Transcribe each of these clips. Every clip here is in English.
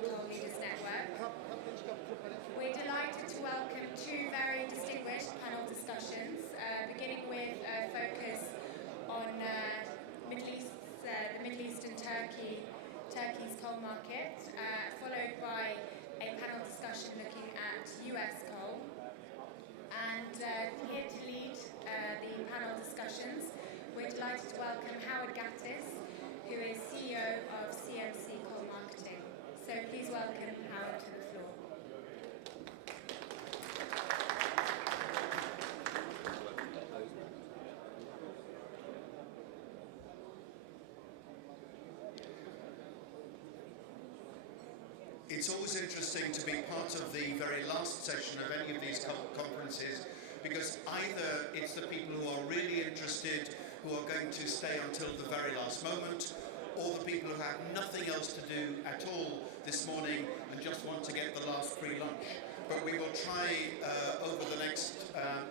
Coal Leaders Network. We're delighted to welcome two very distinguished panel discussions, beginning with a focus on the Middle East and Turkey's coal market, followed by a panel discussion looking at US coal. And here to lead the panel discussions, we're delighted to welcome Gatiss, who is CEO of CMC Coal Marketing. So please welcome Howard to the floor. It's always interesting to be part of the very last session of any of these conferences, because either it's the people who are really interested who are going to stay until the very last moment, or the people who have nothing else to do at all this morning and just want to get the last free lunch. But we will try over the next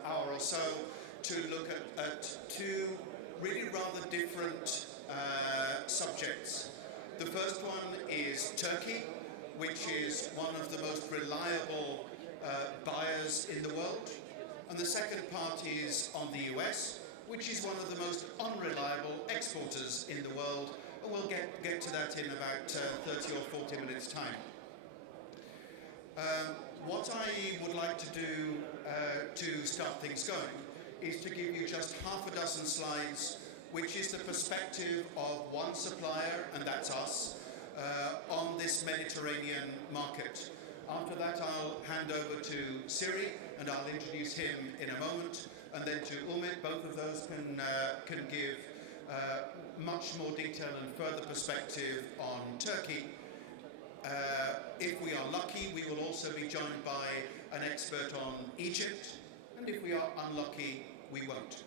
hour or so to look at two really rather different subjects. The first one is Turkey, which is one of the most reliable buyers in the world. And the second part is on the US, which is one of the most unreliable exporters in the world. And we'll get to that in about 30 or 40 minutes' time. What I would like to do to start things going is to give you just half a dozen slides, which is the perspective of one supplier, and that's us, on this Mediterranean market. After that, I'll hand over to Sirrin, and I'll introduce him in a moment, and then to Umit. Both of those can give much more detail and further perspective on Turkey. If we are lucky, we will also be joined by an expert on Egypt, and if we are unlucky, we won't.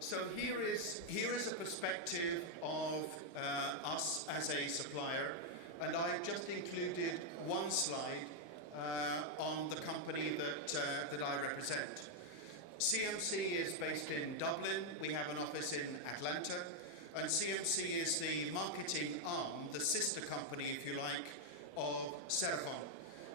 So here is a perspective of us as a supplier, and I've just included one slide on the company that I represent. CMC is based in Dublin. We have an office in Atlanta, and CMC is the marketing arm, the sister company, if you like, of Sirrin.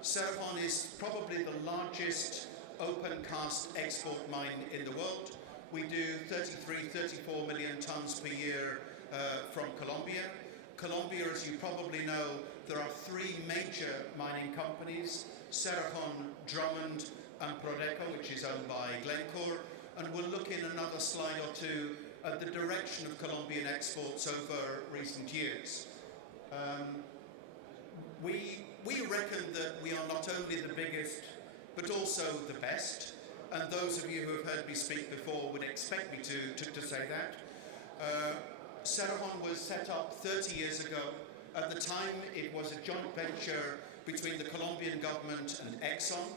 Sirrin is probably the largest open cast export mine in the world. We do 34 million tonnes per year from Colombia. Colombia, as you probably know, there are three major mining companies: Sirrin, Drummond, and Prodeco, which is owned by Glencore. And we'll look in another slide or two at the direction of Colombian exports over recent years. We reckon that we are not only the biggest, but also the best. And those of you who have heard me speak before would expect me to say that. Sirrin was set up 30 years ago. At the time, it was a joint venture between the Colombian government and Exxon.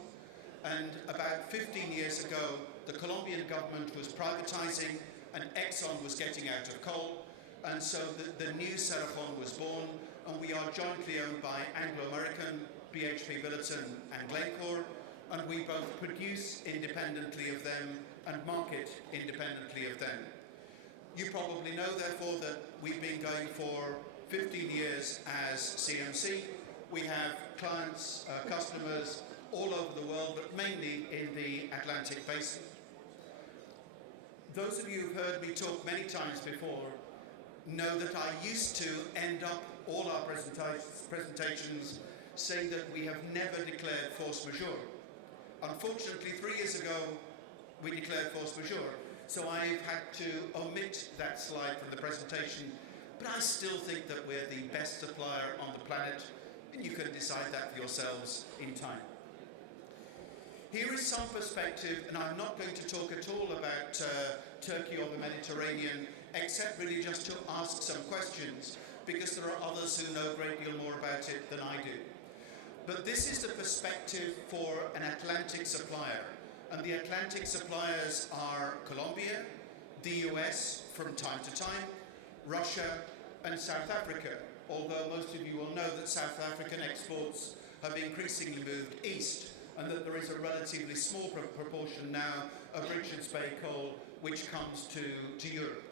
And about 15 years ago, the Colombian government was privatizing and Exxon was getting out of coal. And so the new Sirrin was born, and we are jointly owned by Anglo-American, BHP Billiton, and Glencore. And we both produce independently of them and market independently of them. You probably know, therefore, that we've been going for 15 years as CMC. We have clients, customers all over the world, but mainly in the Atlantic Basin. Those of you who've heard me talk many times before know that I used to end up all our presentations saying that we have never declared force majeure. Unfortunately, 3 years ago, we declared force majeure, so I've had to omit that slide from the presentation, but I still think that we're the best supplier on the planet, and you can decide that for yourselves in time. Here is some perspective, and I'm not going to talk at all about Turkey or the Mediterranean, except really just to ask some questions, because there are others who know a great deal more about it than I do. But this is the perspective for an Atlantic supplier. And the Atlantic suppliers are Colombia, the US from time to time, Russia, and South Africa. Although most of you will know that South African exports have increasingly moved east, and that there is a relatively small proportion now of Richards Bay coal which comes to Europe.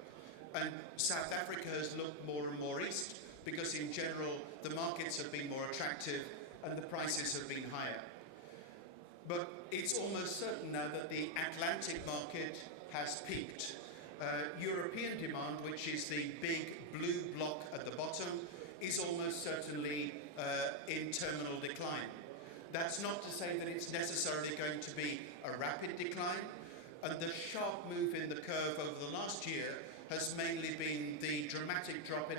And South Africa has looked more and more east because in general the markets have been more attractive and the prices have been higher. But it's almost certain now that the Atlantic market has peaked. European demand, which is the big blue block at the bottom, is almost certainly in terminal decline. That's not to say that it's necessarily going to be a rapid decline, and the sharp move in the curve over the last year has mainly been the dramatic drop in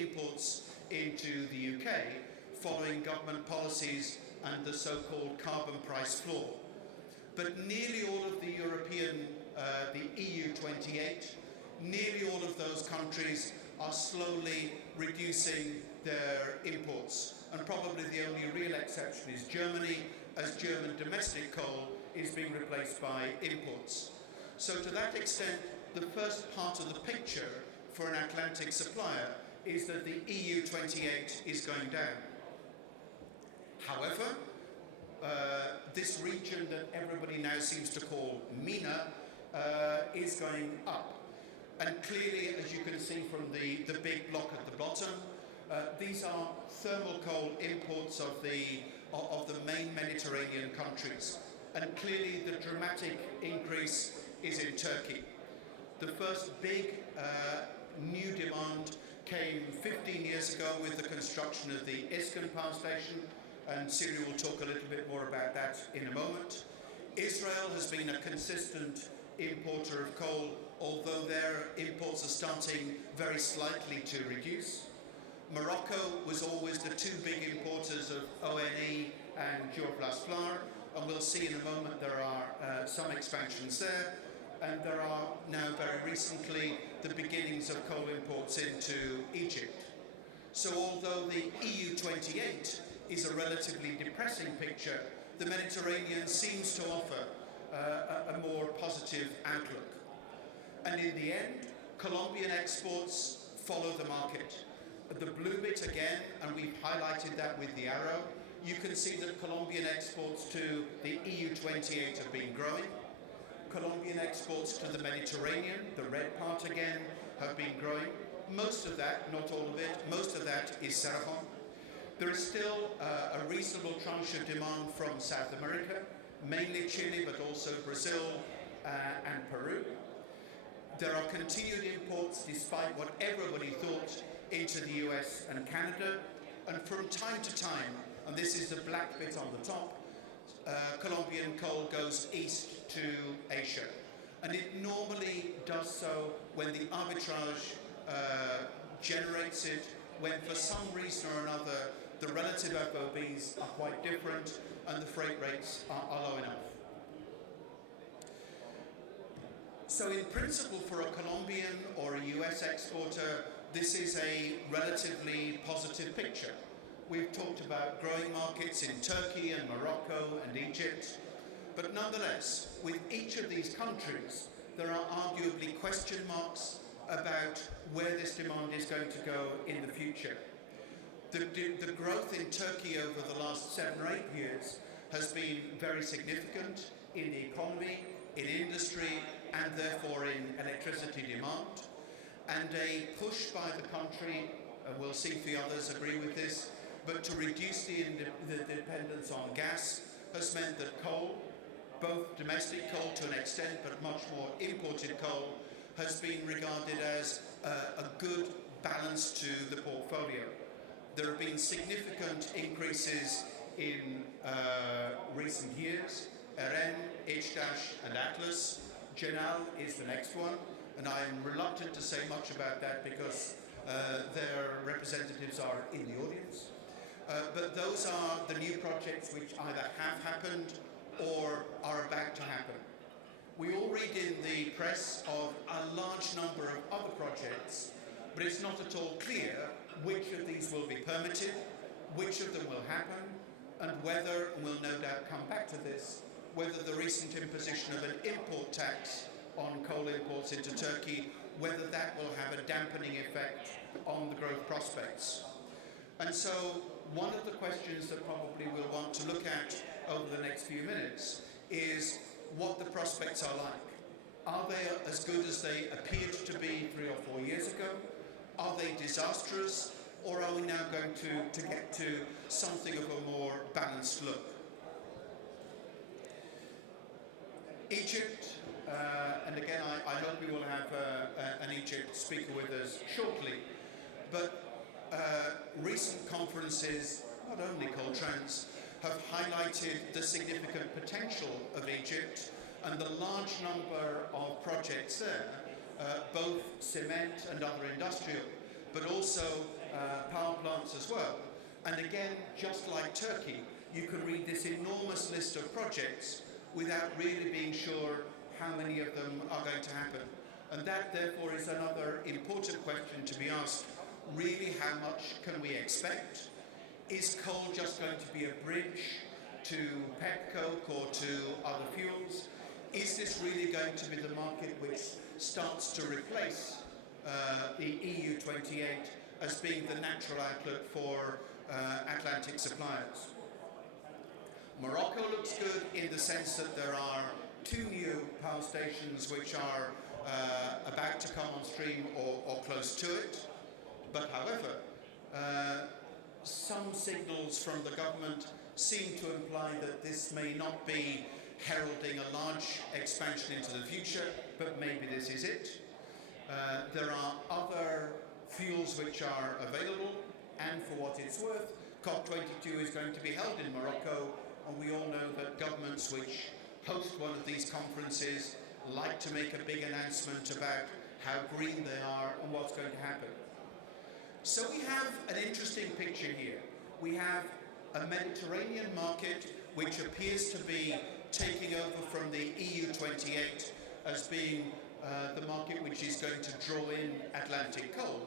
imports into the UK following government policies and the so-called carbon price floor. But nearly all of the European, the EU 28, nearly all of those countries are slowly reducing their imports. And probably the only real exception is Germany, as German domestic coal is being replaced by imports. So to that extent, the first part of the picture for an Atlantic supplier is that the EU 28 is going down. However, this region that everybody now seems to call MENA is going up. And clearly, as you can see from the big block at the bottom, these are thermal coal imports of the main Mediterranean countries. And clearly the dramatic increase is in Turkey. The first big new demand came 15 years ago with the construction of the ISKEN power station, and Sirrin will talk a little bit more about that in a moment. Israel has been a consistent importer of coal, although their imports are starting very slightly to reduce. Morocco was always the two big importers of ONE and Geoflas flour, and we'll see in a moment there are some expansions there, and there are now very recently the beginnings of coal imports into Egypt. So although the EU 28 is a relatively depressing picture, the Mediterranean seems to offer a more positive outlook. And in the end, Colombian exports follow the market. The blue bit again, and we've highlighted that with the arrow, you can see that Colombian exports to the EU 28 have been growing. Colombian exports to the Mediterranean, the red part again, have been growing. Most of that, not all of it, most of that is Sirrin. There is still a reasonable tranche of demand from South America, mainly Chile, but also Brazil and Peru. There are continued imports, despite what everybody thought, into the US and Canada. And from time to time, and this is the black bit on the top, Colombian coal goes east to Asia. And it normally does so when the arbitrage generates it, when for some reason or another the relative FOBs are quite different and the freight rates are low enough. So in principle, for a Colombian or a US exporter, this is a relatively positive picture. We've talked about growing markets in Turkey and Morocco and Egypt, but nonetheless, with each of these countries, there are arguably question marks about where this demand is going to go in the future. The growth in Turkey over the last 7 or 8 years has been very significant in the economy, in industry, and therefore in electricity demand. And a push by the country, and we'll see if the others agree with this, but to reduce the dependence on gas has meant that coal, both domestic coal to an extent, but much more imported coal, has been regarded as a good balance to the portfolio. There have been significant increases in recent years. Sirrin, Beşiktaş, and Atlas. Genel is the next one, and I'm reluctant to say much about that because their representatives are in the audience. But those are the new projects which either have happened or are about to happen. We all read in the press of a large number of other projects, but it's not at all clear which of these will be permitted, which of them will happen, and whether, and we'll no doubt come back to this, whether the recent imposition of an import tax on coal imports into Turkey, whether that will have a dampening effect on the growth prospects. And so one of the questions that probably we'll want to look at over the next few minutes is what the prospects are like. Are they as good as they appeared to be 3 or 4 years ago? Are they disastrous, or are we now going to get to something of a more balanced look? Egypt, and again I hope we will have an Egypt speaker with us shortly, but recent conferences, not only Coaltrans, have highlighted the significant potential of Egypt and the large number of projects there, both cement and other industrial, but also power plants as well. And again, just like Turkey, you can read this enormous list of projects without really being sure how many of them are going to happen. And that, therefore, is another important question to be asked. Really, how much can we expect? Is coal just going to be a bridge to petcoke or to other fuels? Is this really going to be the market which starts to replace the EU 28 as being the natural outlet for Atlantic suppliers? Morocco looks good in the sense that there are 2 new power stations which are about to come on stream or close to it. But however, some signals from the government seem to imply that this may not be heralding a large expansion into the future, but maybe this is it. There are other fuels which are available, and for what it's worth, COP22 is going to be held in Morocco, and we all know that governments which host one of these conferences like to make a big announcement about how green they are and what's going to happen. So we have an interesting picture here. We have a Mediterranean market which appears to be taking over from the EU 28 as being the market which is going to draw in Atlantic coal.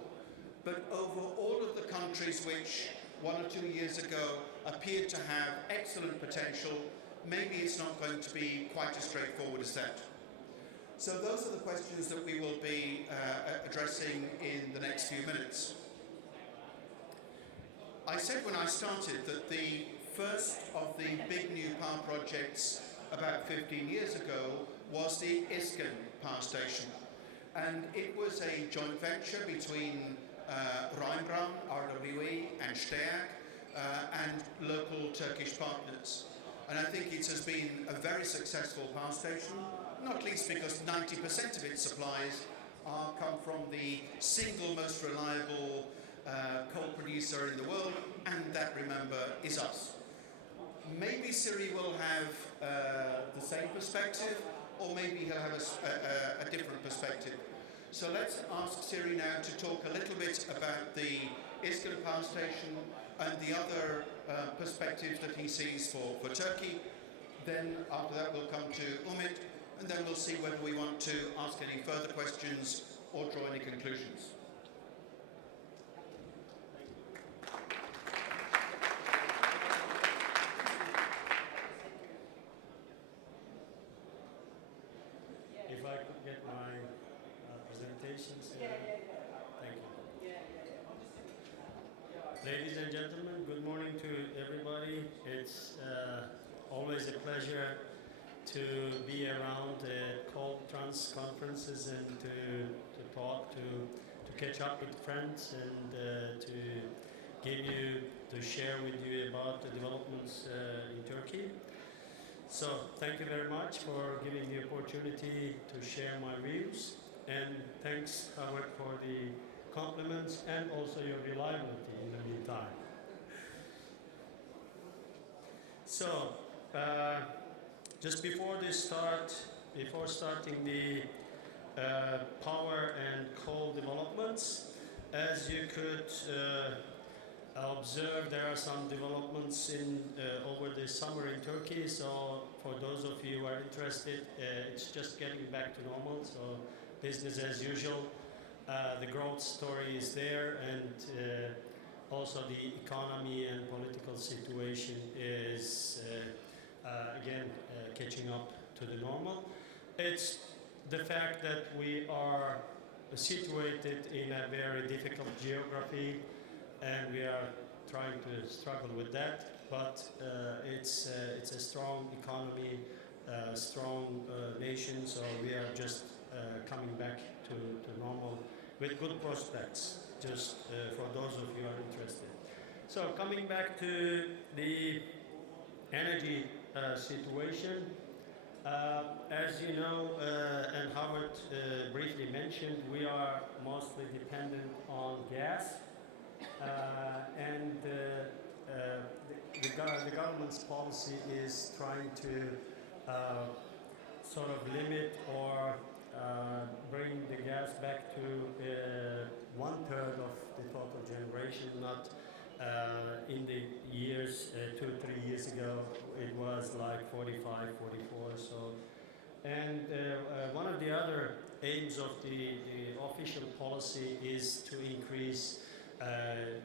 But over all of the countries which 1 or 2 years ago appeared to have excellent potential, maybe it's not going to be quite as straightforward as that. So those are the questions that we will be addressing in the next few minutes. I said when I started that the first of the big new power projects about 15 years ago was the ISKEN power station. And it was a joint venture between Rheinbraun, RWE and Steag and local Turkish partners. And I think it has been a very successful power station, not least because 90% of its supplies come from the single most reliable coal producer in the world, and that, remember, is us. Maybe Sirrin will have the same perspective, or maybe he'll have a different perspective. So let's ask Sirrin now to talk a little bit about the ISKEN power station and the other perspectives that he sees for Turkey. Then after that we'll come to Umit, and then we'll see whether we want to ask any further questions or draw any conclusions. If I could get my presentations. Thank you. Ladies and gentlemen, good morning to everybody. It's always a pleasure to be around Coaltrans conferences and to talk, to catch up with friends and to share with you about the developments in Turkey. So thank you very much for giving the opportunity to share my views, and thanks, Howard, for the compliments and also your reliability in the meantime. So, just before starting the power and coal developments, as you could observe, there are some developments over the summer in Turkey. So, for those of you who are interested, it's just getting back to normal. So, business as usual. The growth story is there, and also the economy and political situation is again catching up to the normal. It's the fact that we are situated in a very difficult geography, and we are trying to struggle with that. But it's a strong economy, strong nation, so we are just coming back to normal with good prospects, just for those of you who are interested. So coming back to the energy situation, as you know, and Howard briefly mentioned, we are mostly dependent on gas, and the government's policy is trying to sort of limit or bring the gas back to 1/3 of the total generation, not in the years 2 or 3 years ago it was like 45, 44. So, and one of the other aims of the official policy is to increase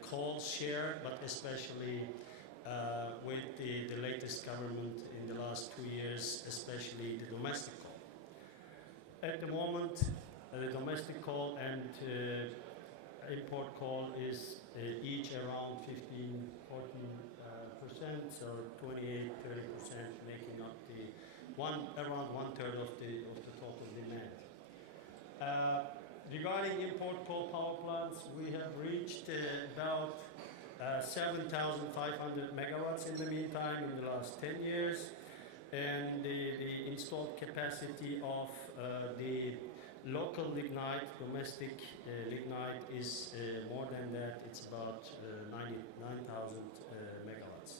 coal share, but especially with the latest government in the last 2 years, especially the domestic coal. At the moment, the domestic coal and import coal is each around 15, 14%, so 28, 30%, making up the around 1/3 of the total demand. Regarding import coal power plants, we have reached about 7,500 megawatts in the meantime in the last 10 years, and the installed capacity of the local lignite, domestic lignite, is more than that. It's about 99,000 megawatts.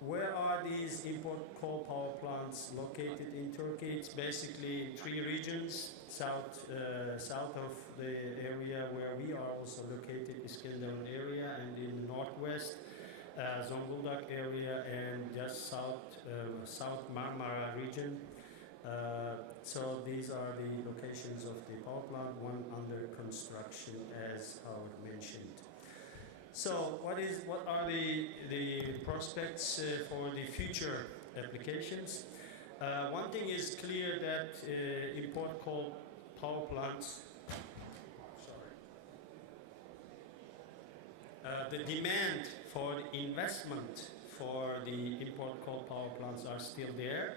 Where are these import coal power plants located in Turkey? It's basically 3 regions. South of the area where we are also located, ISKEN-Iskenderun area, and in the northwest, Zonguldak area, and just South Marmara region. So these are the locations of the power plant, one under construction, as Howard mentioned. So what are the prospects for the future applications? One thing is clear, that import coal power plants, the demand for the investment for the import coal power plants are still there.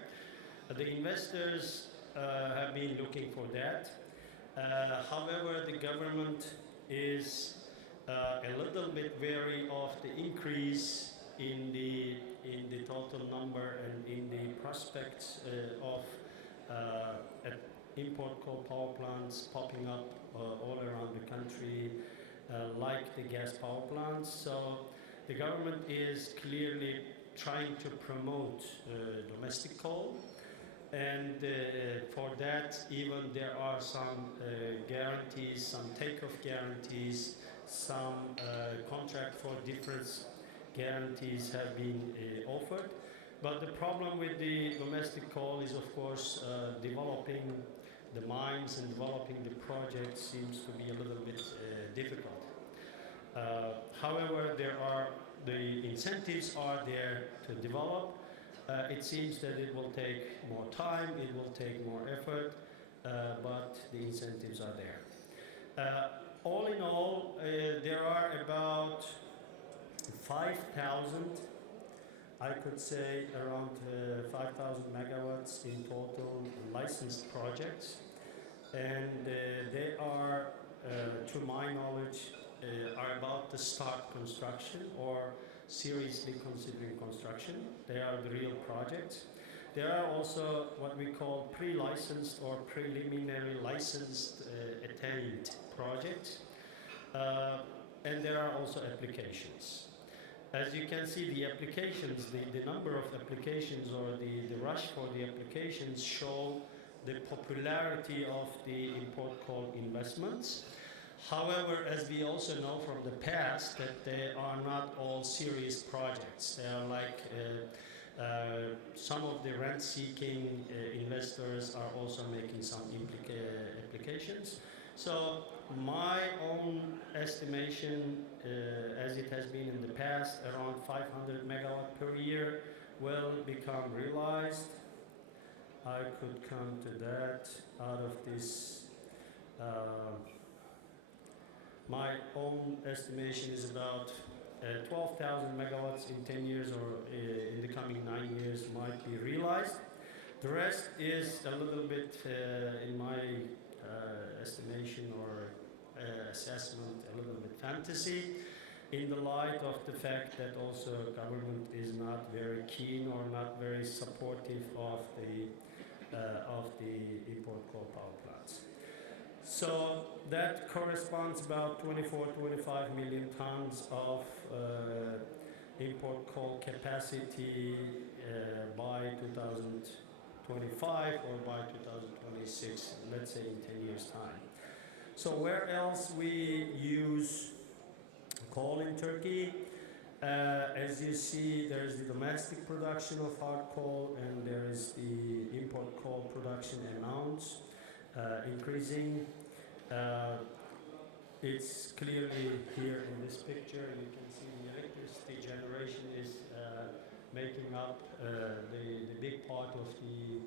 The investors have been looking for that. However, the government is a little bit wary of the increase in the total number and in the prospects of import coal power plants popping up all around the country, like the gas power plants. So the government is clearly trying to promote domestic coal, and for that even there are some guarantees, some take-off guarantees, some contract for difference guarantees have been offered. But the problem with the domestic coal is, of course, developing the mines and developing the project seems to be a little bit difficult. However, the incentives are there to develop. It seems that it will take more time, it will take more effort, but the incentives are there. All in all, there are about 5,000, I could say around 5,000 megawatts in total licensed projects, and they are, to my knowledge, are about to start construction or seriously considering construction. They are the real projects. There are also what we call pre-licensed or preliminary licensed attained projects, and there are also applications. As you can see, the applications, the number of applications or the rush for the applications show the popularity of the import coal investments. However, as we also know from the past, that they are not all serious projects. They are like some of the rent-seeking investors are also making some applications. So my own estimation, as it has been in the past, around 500 megawatt per year will become realized. I could come to that out of this. My own estimation is about 12,000 megawatts in 10 years or in the coming 9 years might be realized. The rest is a little bit, in my estimation or assessment a little bit fantasy, in the light of the fact that also government is not very keen or not very supportive of the import coal power plants. So that corresponds about 25 million tons of import coal capacity by 2025 or by 2026, let's say in 10 years' time. So where else we use coal in Turkey? As you see, there is the domestic production of hard coal and there is the import coal production amounts increasing. It's clearly here in this picture. You can see the electricity generation is making up the big part of the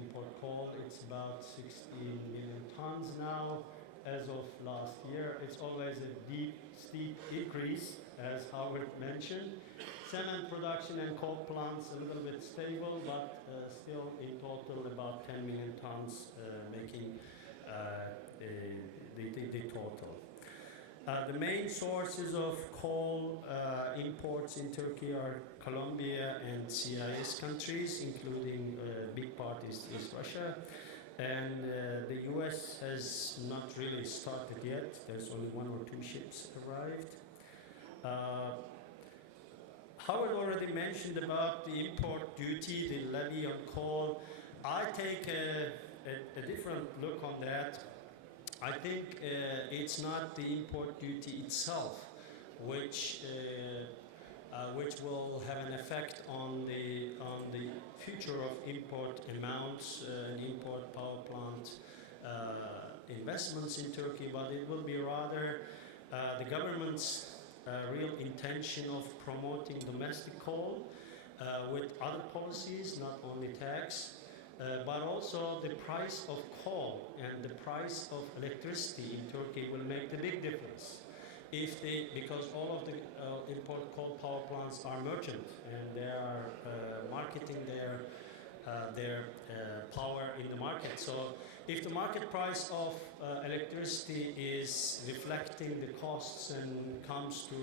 import coal. It's about 16 million tons now. As of last year, it's always a steep increase, as Howard mentioned. Cement production and coal plants a little bit stable, but still in total about 10 million tons making the total. The main sources of coal imports in Turkey are Colombia and CIS countries, including big part is Russia. And the US has not really started yet. There's only 1 or 2 ships arrived. Howard already mentioned about the import duty, the levy on coal. I take a different look on that. I think it's not the import duty itself which will have an effect on the future of import amounts and import power plant investments in Turkey, but it will be rather the government's real intention of promoting domestic coal with other policies, not only tax, but also the price of coal and the price of electricity in Turkey will make the big difference. Because all of the import coal power plants are merchant and they are marketing their power in the market. So if the market price of electricity is reflecting the costs and comes to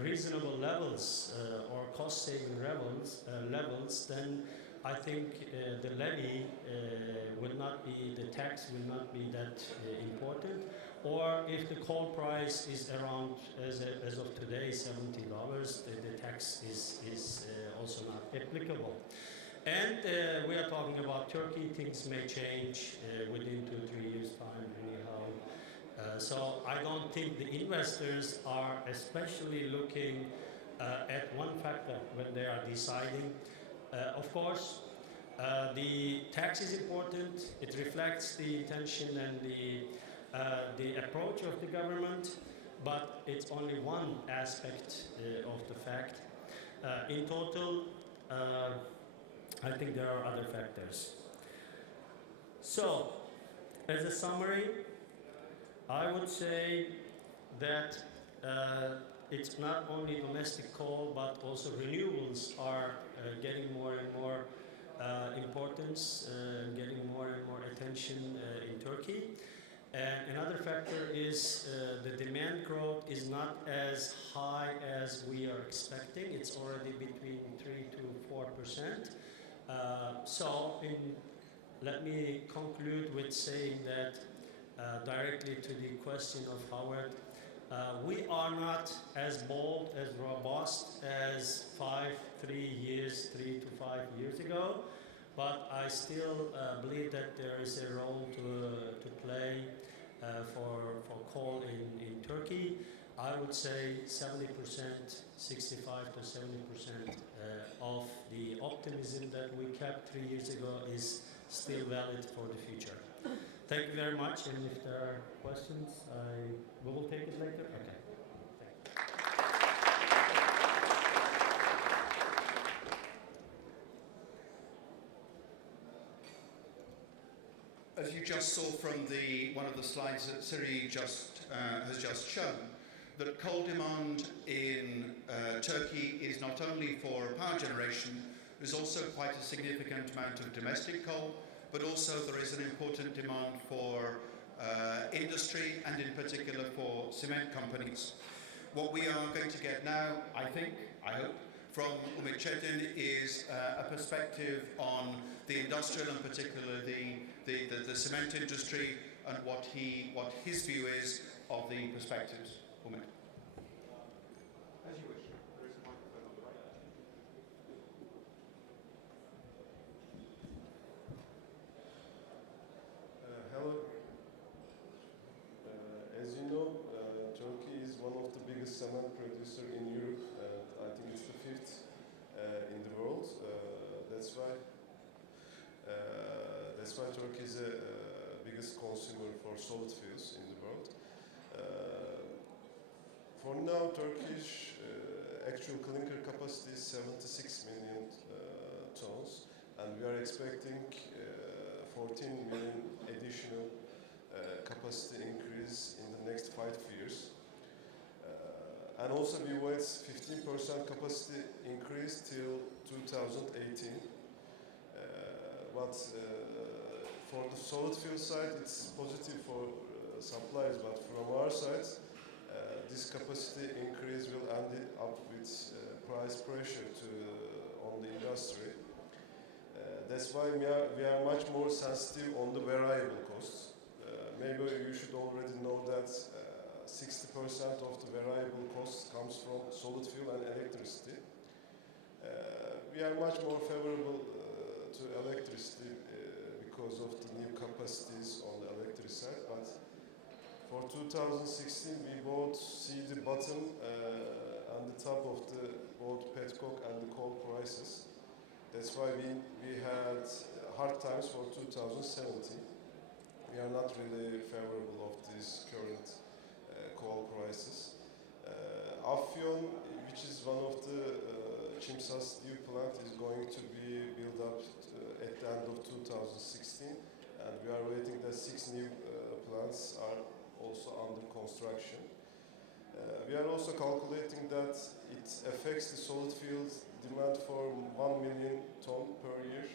reasonable levels or cost-saving levels, then I think the levy will not be, the tax will not be that important. Or if the coal price is around, as of today, $70, the tax is also not applicable. And we are talking about Turkey. Things may change within 2-3 years' time anyhow. So I don't think the investors are especially looking at one factor when they are deciding. Of course, the tax is important. It reflects the intention and the approach of the government, but it's only one aspect of the fact. In total, I think there are other factors. So, as a summary, I would say that it's not only domestic coal, but also renewables are getting more and more importance, getting more and more attention in Turkey. And another factor is the demand growth is not as high as we are expecting. It's already between 3 to 4%. Let me conclude with saying that directly to the question of Howard, we are not as bold, as robust as 3 to 5 years ago, but I still believe that there is a role to play for coal in Turkey. I would say 70%, 65 to 70% of the optimism that we kept 3 years ago is still valid for the future. Thank you very much, and if there are questions, we will take it later. Okay. As you just saw from one of the slides that Sirrin has just shown, that coal demand in Turkey is not only for power generation, there's also quite a significant amount of domestic coal, but also there is an important demand for industry and in particular for cement companies. What we are going to get now, I hope, from Umit Cetin is a perspective on the industrial and particularly the cement industry and what his view is of the perspectives. Umit. As you wish. There is a microphone on the right. Hello. As you know, Turkey is one of the biggest cement producers in Europe, and I think it's the fifth in the world. That's why Turkey is the biggest consumer for solid fuels in the world. For now, Turkish actual clinker capacity is 76 million tons, and we are expecting 14 million additional capacity increase in the next 5 years. And also we wait 15% capacity increase till 2018. But for the solid fuel side, it's positive for suppliers, but from our side, this capacity increase will end up with price pressure on the industry. That's why we are much more sensitive on the variable costs. Maybe you should already know that 60% of the variable costs comes from solid fuel and electricity. We are much more favorable to electricity because of the new capacities on the electricity side. But for 2016, we both see the bottom and the top of the both petcoke and the coal prices. That's why we had hard times for 2017. We are not really favorable of these current coal prices. Afyon, which is one of the Cimsa's new plant, is going to be built up at the end of 2016, and we are waiting that 6 new plants are also under construction. We are also calculating that it affects the solid fuel demand for 1 million ton per year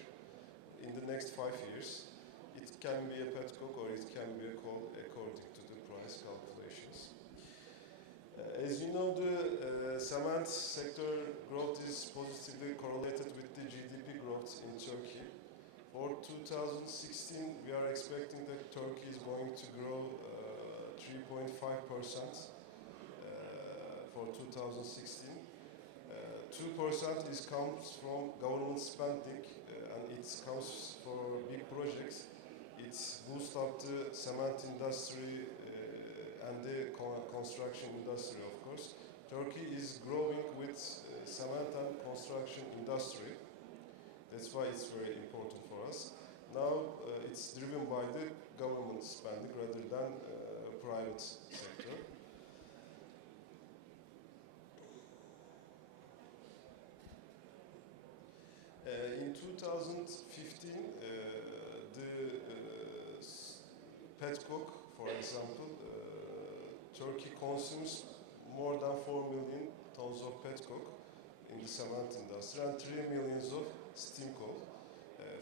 in the next 5 years. It can be a petcoke or it can be a coal according to the price calculations. As you know, the cement sector growth is positively correlated with the GDP growth in Turkey. For 2016, we are expecting that Turkey is going to grow 3.5% for 2016. 2% comes from government spending, and it comes for big projects. It boosts up the cement industry and the construction industry, of course. Turkey is growing with cement and construction industry. That's why it's very important for us. Now it's driven by the government spending rather than private sector. In 2015, the petcoke, for example, Turkey consumes more than 4 million tons of petcoke in the cement industry and 3 million of steam coal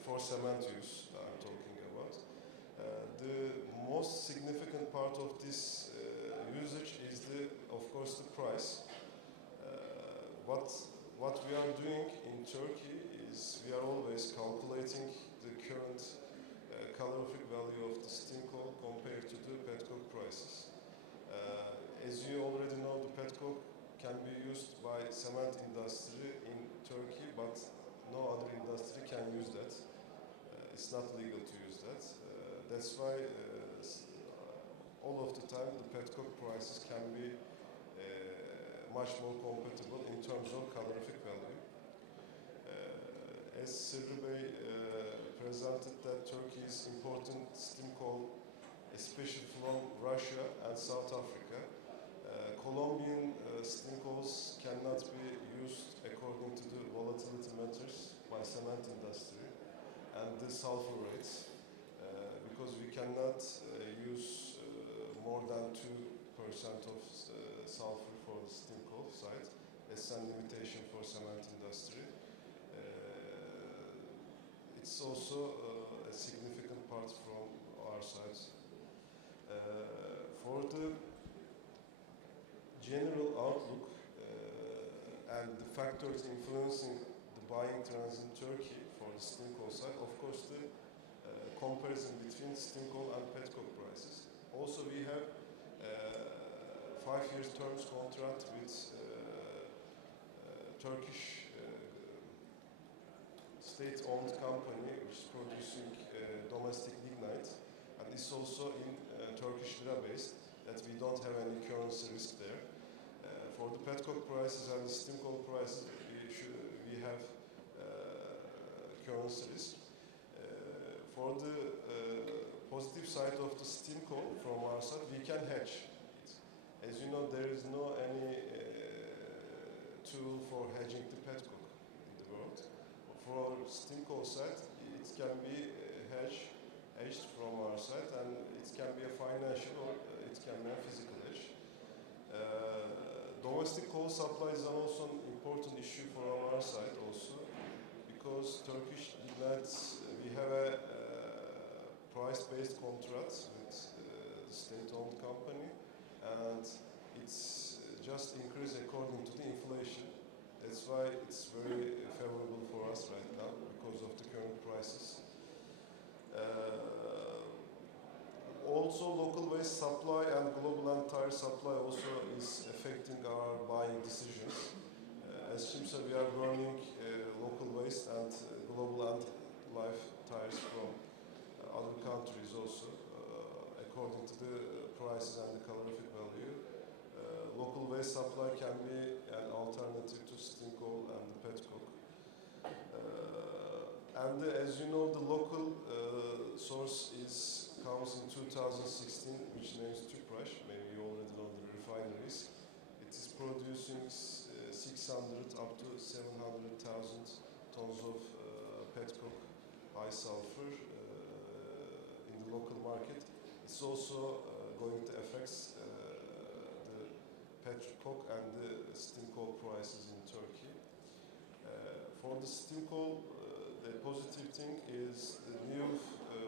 for cement use I'm talking about. The most significant part of this usage is of course the price. What we are doing in Turkey is we are always calculating the current calorific value of the steam coal compared to the petcoke prices. As you already know, the petcoke can be used by cement industry in Turkey, but no other industry can use that. It's not legal to use that. That's why all of the time the petcoke prices can be much more compatible in terms of calorific value. As Sirrin presented that Turkey is importing steam coal, especially from Russia and South Africa. Colombian steam coals cannot be used according to the volatility meters by cement industry and the sulfur rates because we cannot use more than 2% of sulfur for the steam coal side as some limitation for cement industry. It's also a significant part from our side. For the general outlook and the factors influencing the buying trends in Turkey for the steam coal side, of course, the comparison between steam coal and petcoke prices. Also, we have 5-year terms contract with Turkish state-owned company which is producing domestic lignite, and it's also in Turkish lira based, that we don't have any currency risk there. For the petcoke prices and the steam coal prices, we have currency risk. For the positive side of the steam coal from our side, we can hedge it. As you know, there is no any tool for hedging the petcoke in the world. For steam coal side, it can be hedged from our side, and it can be a financial or it can be a physical hedge. Domestic coal supply is also an important issue for our side also, because Turkish lignites, we have a price-based contract with the state-owned company, and it's just increased according to the inflation. That's why it's very favorable for us right now because of the current prices. Also, local waste supply and global and tire supply also is affecting our buying decisions. As Cimsa, we are burning local waste and global and life tires from other countries also, according to the prices and the calorific value. Local waste supply can be an alternative to steam coal and the petcoke. And as you know, the local source comes in 2016, which names Tüpraş. Maybe you already know the refineries. It is producing 600 up to 700,000 tons of petcoke, high sulfur in the local market. It's also going to affect the petcoke and the steam coal prices in Turkey. For the steam coal, the positive thing is the new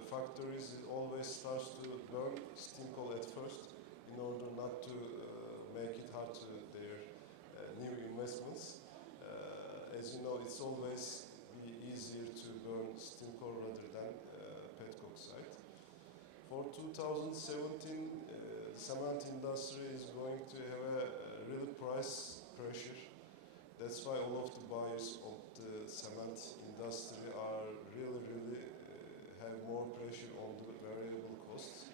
factories, it always starts to burn steam coal at first in order not to make it hard to their new investments. As you know, it's always be easier to burn steam coal rather than petcoke side. For 2017, the cement industry is going to have a real price pressure. That's why all of the buyers of the cement industry are really have more pressure on the variable costs.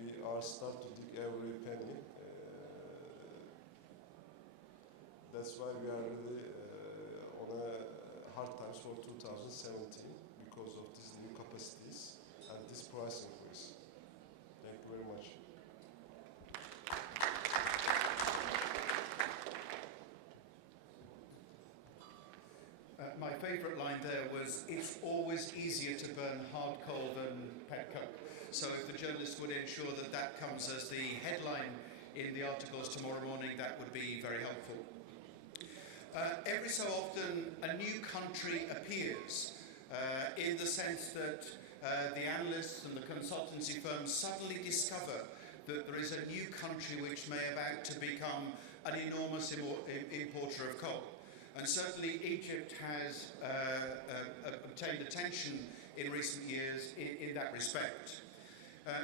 We are start to dig every penny. That's why we are really on a hard times for 2017 because of these new capacities and this price increase. Thank you very much. My favourite line there was, it's always easier to burn hard coal than petcoke. So if the journalist would ensure that that comes as the headline in the articles tomorrow morning, that would be very helpful. Every so often, a new country appears in the sense that the analysts and the consultancy firms suddenly discover that there is a new country which may about to become an enormous importer of coal. And certainly Egypt has obtained attention in recent years in that respect.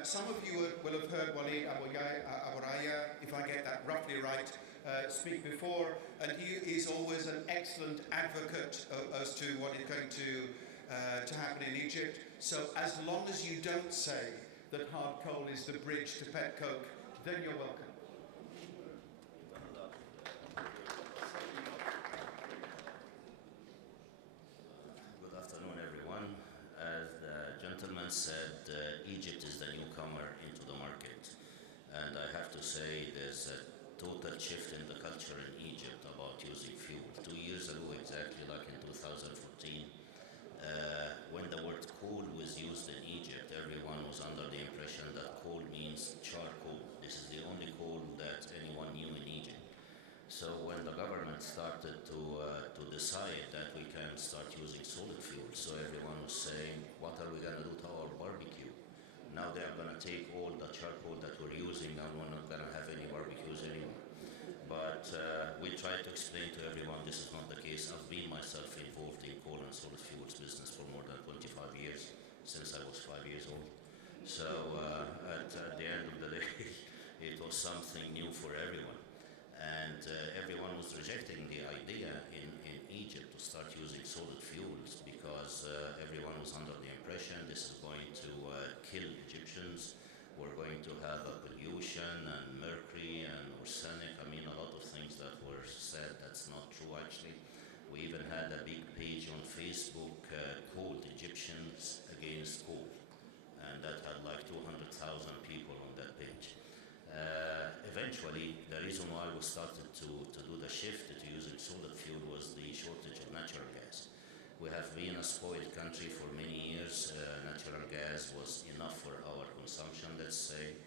Some of you will have heard Waleed Abouraya, if I get that roughly right, speak before, and he is always an excellent advocate as to what is going to happen in Egypt. So as long as you don't say that hard coal is the bridge to petcoke, then you're welcome. Said Egypt is the newcomer into the market, and I have to say there's a total shift in the culture in Egypt about using fuel. 2 years ago, exactly like in 2014, when the word coal was used in Egypt, everyone was under the impression that coal means charcoal. This is the only coal that anyone knew in Egypt. So when the government started to decide that we can start using solid fuel, so everyone was saying, what what are we going to do to our barbecue? Now they are going to take all the charcoal that we're using and we're not going to have any barbecues anymore. But we try to explain to everyone this is not the case. I've been myself involved in coal and solid fuels business for more than 25 years, since I was 5 years old. So at the end of the day, it was something new for everyone. And everyone was rejecting the idea in Egypt to start using solid fuels because everyone was under the impression this is going to kill Egyptians. We're going to have a pollution and mercury and arsenic. I mean, a lot of things that were said that's not true actually. We even had a big page on Facebook called Egyptians Against Coal. And that had like 200,000 people on that page. Eventually, the reason why we started to do the shift to using solid fuel was the shortage of natural gas. We have been a spoiled country for many years. Natural gas was enough for our consumption, let's say,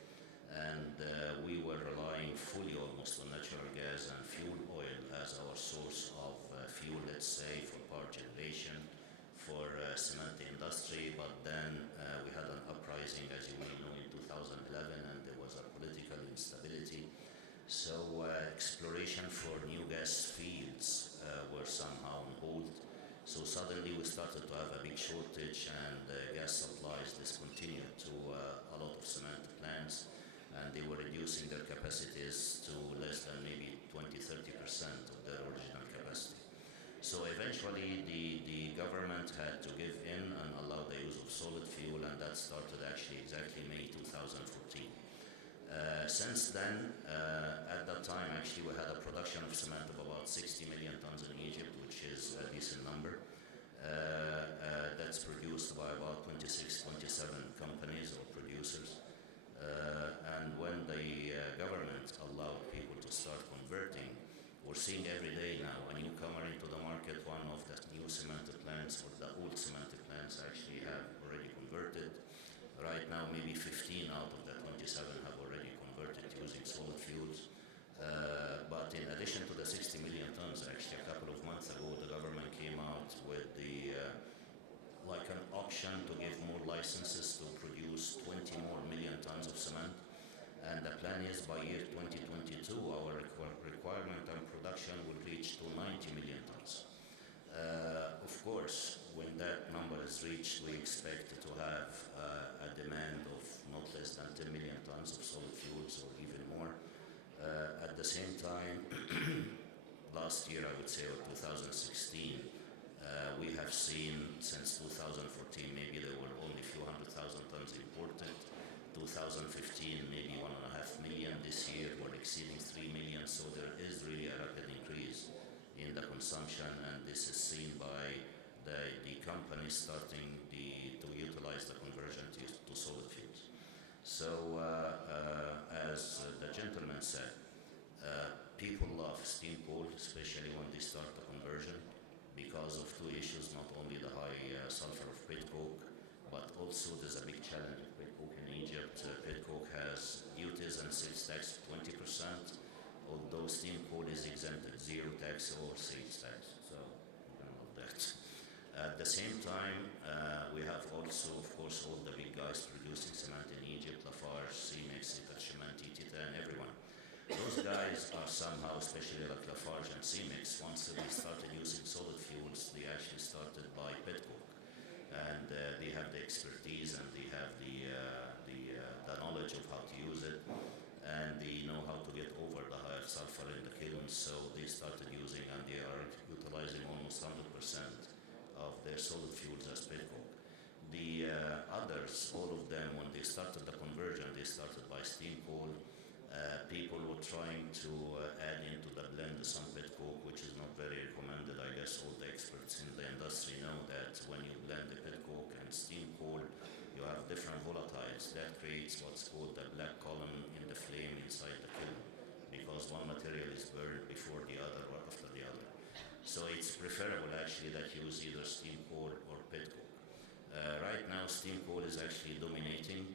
and we were relying fully almost on natural gas and fuel oil as our source of fuel, let's say, for power generation, for cement industry, but then we had an uprising, as you may know, in 2011, and there was a political instability. So exploration for new gas fields were somehow on hold. So suddenly we started to have a big shortage, and gas supplies discontinued to a lot of cement plants, and they were reducing their capacities to less than maybe 20-30% of their original capacity. So eventually the government had to give in and allow the use of solid fuel, and that started actually exactly May 2014. Since then, at that time, actually, we had a production of cement of about 60 million tons in Egypt, which is a decent number. That's produced by about 26, 27 companies or producers. And when the government allowed people to start converting, we're seeing every day now a newcomer into the market. One of the new cemented plants, or the old cemented plants, actually have already converted. Right now, maybe 15 out of the 27 have already converted using solid fuels. But in addition to the 60 million tons, actually a couple of months ago, the government came out with the like an auction to give more licenses to produce 20 more million tons of cement. And the plan is by year 2022, our requirement and production will reach to 90 million tons. Of course, when that number is reached, we expect to have a demand of not less than 10 million tons of solid fuels or even more. At the same time, last year, I would say, or 2016, we have seen since 2014, maybe there were only a few 100,000 tons imported. 2015, maybe 1.5 million. This year, we're exceeding 3 million. So there is really a rapid increase in the consumption, and this is seen by the companies starting to utilize the conversion to solid fuels. So, as the gentleman said, people love steam coal, especially when they start the conversion, because of two issues: not only the high sulfur of pit coke, but also there's a big challenge with pit coke in Egypt. Pit coke has duties and sales tax of 20%, although steam coal is exempted, zero tax or sales tax. So you can love that. At the same time, we have also, of course, all the big guys producing cement in Egypt: Lafarge, Cemex, Ticaret, everyone. Those guys are somehow, especially like Lafarge and Cemex, once they started using solid fuels, they actually started by pit coke. And they have the expertise, and they have the knowledge of how to use it, and they know how to get over the higher sulfur in the kilns. So they started using, and they are utilizing almost 100% of their solid fuels as pit coke. The others, all of them, when they started the conversion, they started by steam coal. People were trying to add into the blend some pit coke, which is not very recommended. I guess all the experts in the industry know that when you blend the pit coke and steam coal, you have different volatiles. That creates what's called the black column in the flame inside the kiln, because one material is burned before the other or after the other. So it's preferable actually that you use either steam coal or pit coke. Right now, steam coal is actually dominating.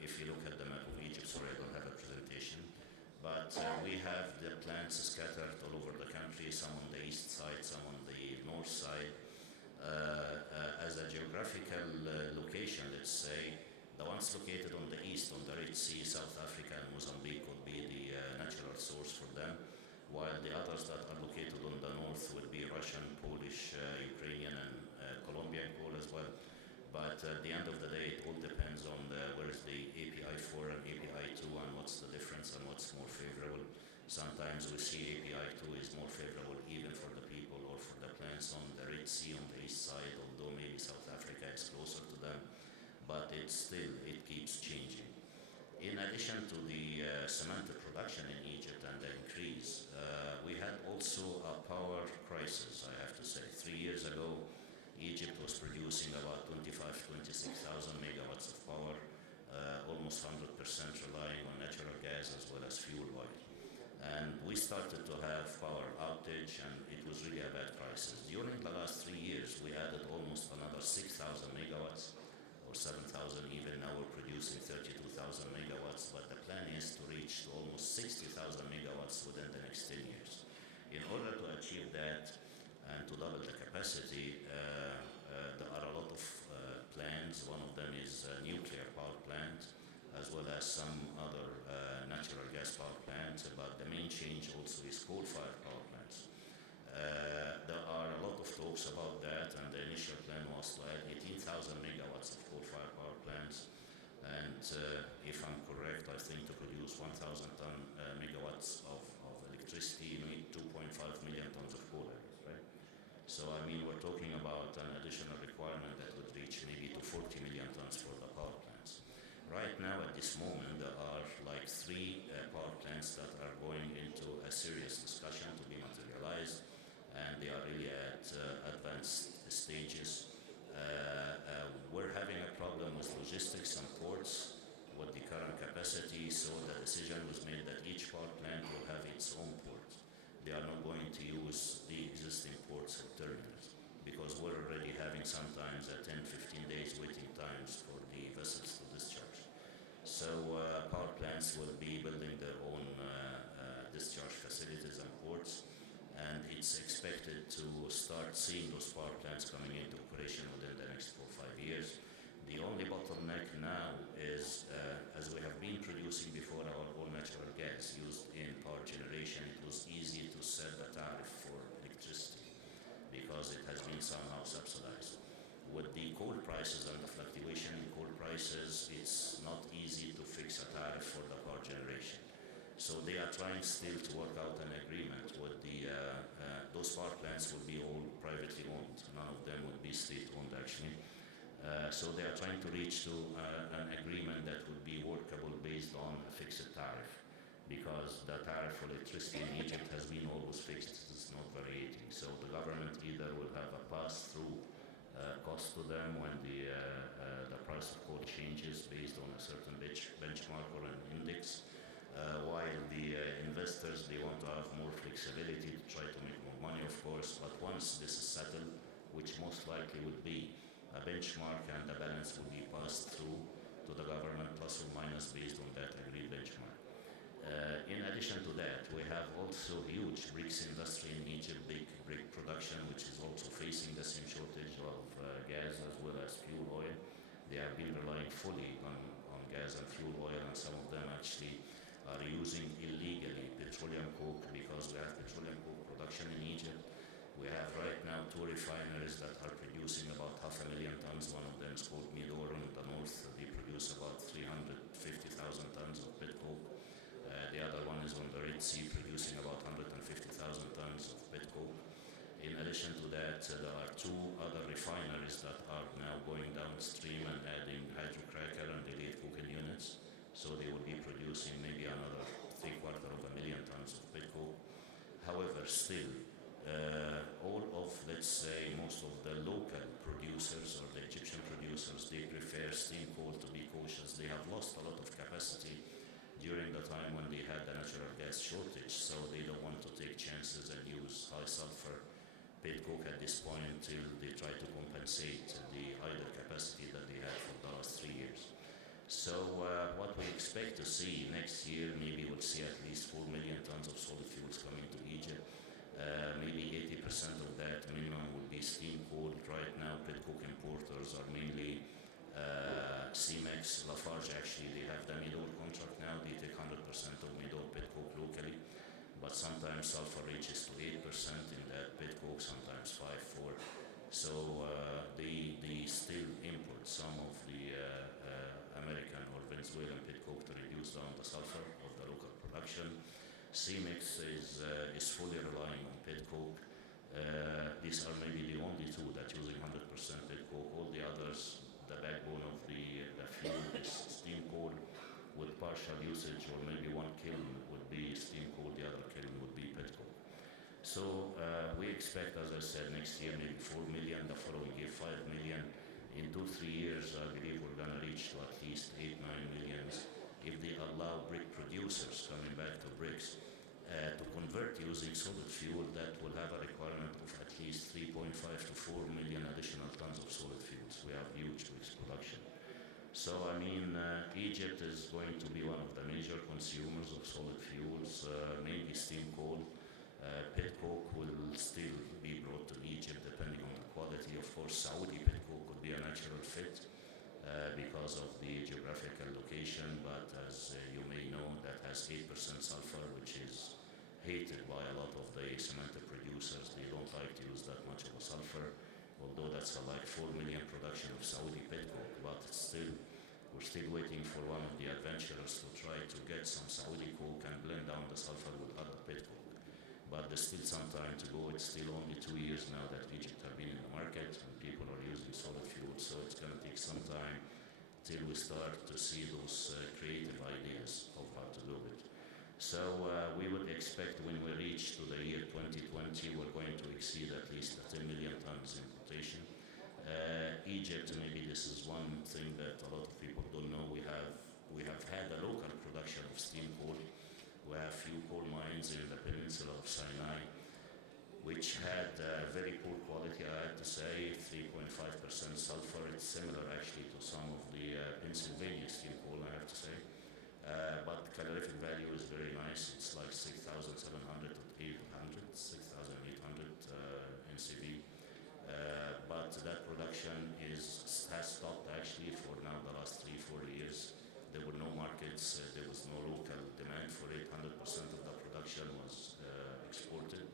If you look at the map of Egypt, sorry, I don't have a presentation, but we have the plants scattered all over the country, some on the east side, some on the north side. As a geographical situation, let's say, the ones located on the east, on the Red Sea, South Africa and Mozambique would be the natural source for them, while the others that are located on the north would be Russian, Polish, Ukrainian and Colombian coal as well. But at the end of the day, it all depends on where is the API 4 and API 2 and what's the difference and what's more favorable. Sometimes we see API 2 is more favorable even for the people or for the plants on the Red Sea on the east side, although maybe South Africa is closer to them. But it keeps changing. In addition to the cement production in Egypt and the increase, we had also a power crisis, I have to say. 3 years ago, Egypt was producing about 26,000 megawatts of power, almost 100% relying on natural gas as well as fuel oil. And we started to have power outage, and it was really a bad crisis. During the last 3 years, we added almost another 6,000 megawatts, or 7,000 even. Now we're producing 32,000 megawatts, but the plan is to reach to almost 60,000 megawatts within the next 10 years. In order to achieve that and to double the capacity, there are a lot of plans. One of them is a nuclear power plant, as well as some other natural gas power plants, but the main change also is coal-fired power plants. There are a lot of talks about that, and the initial plan was to add 18,000 megawatts of coal-fired power plants, and if I'm correct, I think to produce 1,000 megawatts of electricity, you need 2.5 million tons of coal, right? So, I mean, we're talking about an additional requirement that would reach maybe to 40 million tons for the power plants. Right now, at this moment, there are like 3 power plants that are going into a serious discussion to be materialized, and they are really at advanced stages. We're having a problem with logistics and ports with the current capacity, so the decision was made that each power plant will have its own port. They are not going to use the existing ports or terminals, because we're already having sometimes 10-15 days waiting times for the vessels to discharge. So power plants will be building their own discharge facilities and ports, and it's expected to start seeing those power plants coming into operation within the next 4 or 5 years. The only bottleneck now is, as we have been producing before our own natural gas used in power generation, it was easy to set the tariff for electricity because it has been somehow subsidized. With the coal prices and the fluctuation in coal prices, it's not easy to fix a tariff for the power generation. So they are trying still to work out an agreement with those power plants will be all privately owned. None of them would be state-owned, actually. So they are trying to reach to an agreement that would be workable based on a fixed tariff, because the tariff for electricity in Egypt has been always fixed. It's not variating. So the government either will have a pass-through cost to them when the price of coal changes based on a certain benchmark or an index, while the investors, they want to have more flexibility to try to make more money, of course, but once this is settled, which most likely would be a benchmark, and the balance will be passed through to the government plus or minus based on that agreed benchmark. In addition to that, we have also huge bricks industry in Egypt, big brick production, which is also facing the same shortage of gas as well as fuel oil. They have been relying fully on gas and fuel oil, and some of them actually are using illegally petroleum coke, because we have petroleum coke production in Egypt. We have right now 2 refineries that are producing about 500,000 tons. One of them is called Midor in the north. They produce about 350,000 tons of pet coke. The other one is on the Red Sea, producing about 150,000 tons of pet coke. In addition to that, there are 2 other refineries that are now going downstream and adding hydrocracker and delayed cooking units. So they will be producing maybe another 750,000 tons of pet coke. However, still, all of, let's say, most of the local producers or the Egyptian producers, they prefer steam coal to be cautious. They have lost a lot of capacity during the time when they had the natural gas shortage, so they don't want to take chances and use high sulfur pet coke at this point until they try to compensate the idle capacity that they had for the last 3 years. So what we expect to see next year, maybe we'll see at least 4 million tons of solid fuels coming to Egypt. Maybe 80% of that minimum would be steam coal. Right now, pet coke importers are mainly Cemex, Lafarge actually, they have the Midor contract now. They take 100% of Midor pet coke locally, but sometimes sulfur reaches to 8% in that pet coke, sometimes 5-4. So they still import some of the American or Venezuelan pet coke to reduce down the sulfur of the local production. Cemex is fully relying on pet coke. These are maybe the only two that using 100% pet coke. All the others, the backbone of the fuel is steam coal with partial usage, or maybe one kiln would be steam coal, the other kiln would be pet coke. So we expect, as I said, next year maybe 4 million, the following year 5 million. In 2-3 years, I believe we're going to reach to at least 8-9 millions if they allow brick producers, coming back to bricks, to convert using solid fuel. That will have a requirement of at least 3.5 to 4 million additional tons of solid fuels. We have huge bricks production. So, I mean, Egypt is going to be one of the major consumers of solid fuels, mainly steam coal. Pet coke will still be brought to Egypt depending on the quality. Of course, Saudi pet coke could be a natural fit because of the geographical location, but as you may know, that has 8% sulfur, which is hated by a lot of the cement producers. They don't like to use that much of a sulfur, although that's like 4 million production of Saudi pet coke, but we're still waiting for one of the adventurers to try to get some Saudi coke and blend down the sulfur with other pet coke. But there's still some time to go. It's still only 2 years now that Egypt have been in the market and people are using solid fuel, so it's going to take some time till we start to see those creative ideas of how to do it. So we would expect when we reach to the year 2020, we're going to exceed at least 10 million tons importation. Egypt, maybe this is one thing that a lot of people don't know. We have had a local production of steam coal. We have few coal mines in the peninsula of Sinai, which had very poor quality, I have to say, 3.5% sulfur. It's similar actually to some of the Pennsylvania steam coal, I have to say. But calorific value is very nice. It's like 6,700 to 800, 6,800 NCV. But that production has stopped actually for now the last 3-4 years. There were no markets, there was no local demand for it. 100% of the production was exported.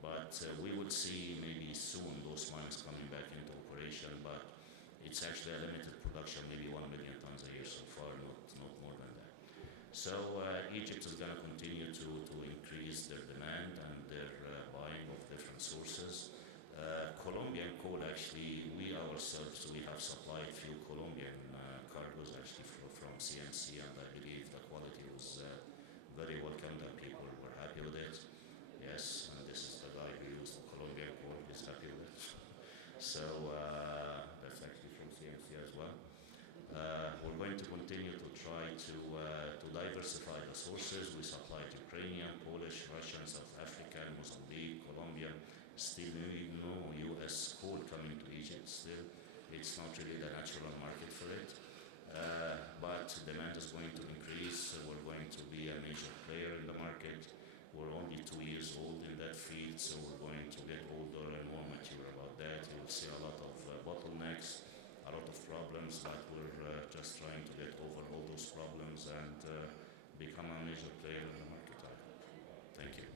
But we would see maybe soon those mines coming back into operation, but it's actually a limited production, maybe 1 million tons a year so far, not more than that. So Egypt is going to continue to increase their demand and their buying of different sources. Colombian coal, actually, we ourselves, we have supplied few Colombian cargoes actually from Cimsa, and I believe the quality was very welcomed and people were happy with it. Yes, and this is the guy who used the Colombian coal, is happy with it. So that's actually from Cimsa as well. We're going to continue to try to diversify the sources. We supplied Ukrainian, Polish, Russian, South African, Mozambique, Colombia. Still no US coal coming to Egypt still. It's not really the natural market for it. But demand is going to increase. So we're going to be a major player in the market. We're only 2 years old in that field, so we're going to get older and more mature about that. You will see a lot of bottlenecks, a lot of problems, but we're just trying to get over all those problems and become a major player in the market. Thank you.